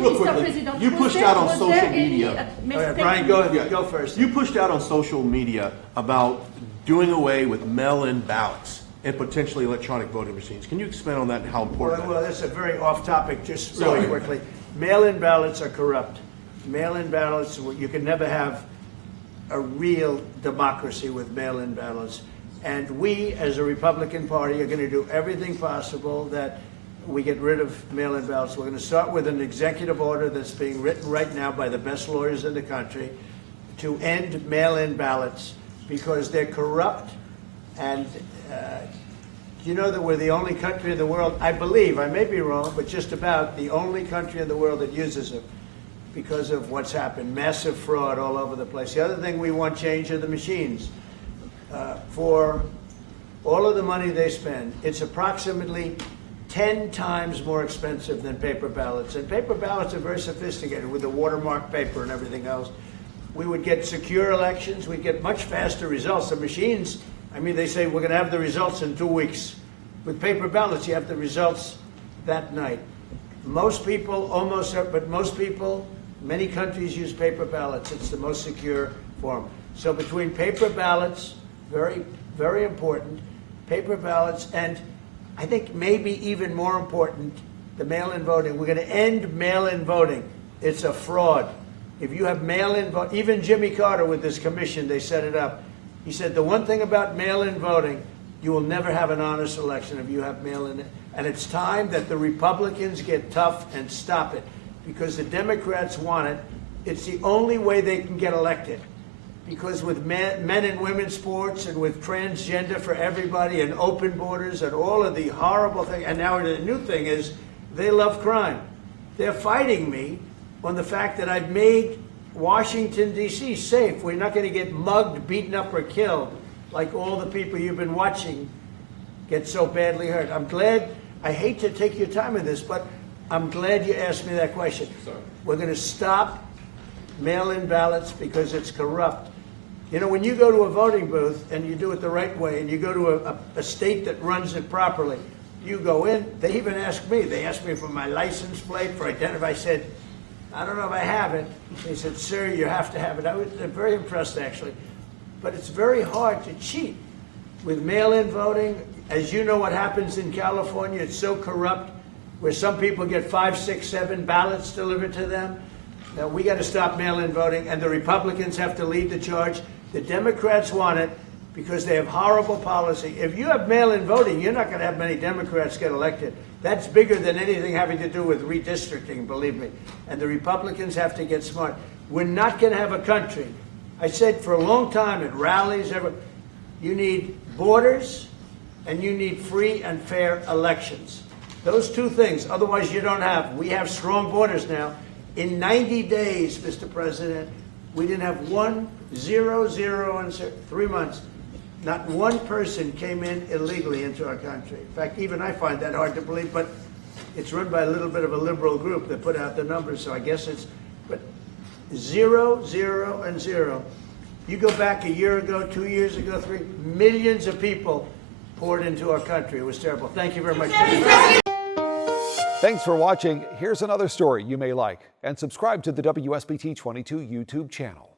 real quickly, you pushed out on social media. Brian, go first. You pushed out on social media about doing away with mail-in ballots and potentially electronic voting machines. Can you expand on that and how important Well, that that's a very off-topic, just really quickly. Mail-in ballots are corrupt. Mail-in ballots, you can never have a real democracy with mail-in ballots. And we, as a Republican Party, are going to do everything possible that we get rid of mail-in ballots. We're going to start with an executive order that's being written right now by the best lawyers in the country to end mail-in ballots because they're corrupt. And you know that we're the only country in the world, I believe, I may be wrong, but just about the only country in the world that uses them because of what's happened. Massive fraud all over the place. The other thing we want change are the machines. For all of the money they spend, it's approximately 10 times more expensive than paper ballots. And paper ballots are very sophisticated with the Watermark Paper and everything else. We would get secure elections. We'd get much faster results. The machines, I mean, they say we're going to have the results in 2 weeks. With paper ballots, you have the results that night. Most people, but most people, many countries use paper ballots. It's the most secure form. So between paper ballots, very, very important, paper ballots, and I think maybe even more important, the mail-in voting. We're going to end mail-in voting. It's a fraud. If you have mail-in vote, even Jimmy Carter with this commission, they set it up. He said the one thing about mail-in voting, you will never have an honest election if you have mail-in. And it's time that the Republicans get tough and stop it because the Democrats want it. It's the only way they can get elected. Because with men and women's sports and with transgender for everybody and open borders and all of the horrible things, and now the new thing is they love crime. They're fighting me on the fact that I've made Washington, D.C. safe. We're not going to get mugged, beaten up, or killed like all the people you've been watching get so badly hurt. I'm glad, I hate to take your time with this, but I'm glad you asked me that question. Sorry. We're going to stop mail-in ballots because it's corrupt. You know, when you go to a voting booth and you do it the right way and you go to a state that runs it properly, you go in, they even ask me, they asked me for my license plate, for identity. I said, I don't know if I have it. They said, sir, you have to have it. I was very impressed, actually. But it's very hard to cheat with mail-in voting. As you know what happens in California, it's so corrupt, where some people get 5, 6, 7 ballots delivered to them. Now, we got to stop mail-in voting, and the Republicans have to lead the charge. The Democrats want it because they have horrible policy. If you have mail-in voting, you're not going to have many Democrats get elected. That's bigger than anything having to do with redistricting, believe me. And the Republicans have to get smart. We're not going to have a country. I said for a long time at rallies, you need borders and you need free and fair elections. Those two things, otherwise you don't have. We have strong borders now. In 90 days, Mr. President, we didn't have 1, 0, 0, and 3 months. Not one person came in illegally into our country. In fact, even I find that hard to believe, but it's run by a little bit of a liberal group that put out the numbers, so I guess it's, but 0, 0, and 0. You go back a year ago, 2 years ago, 3, millions of people poured into our country. It was terrible. Thank you very much. Thanks for watching. Here's another story you may like, and subscribe to the WSBT 22 YouTube channel.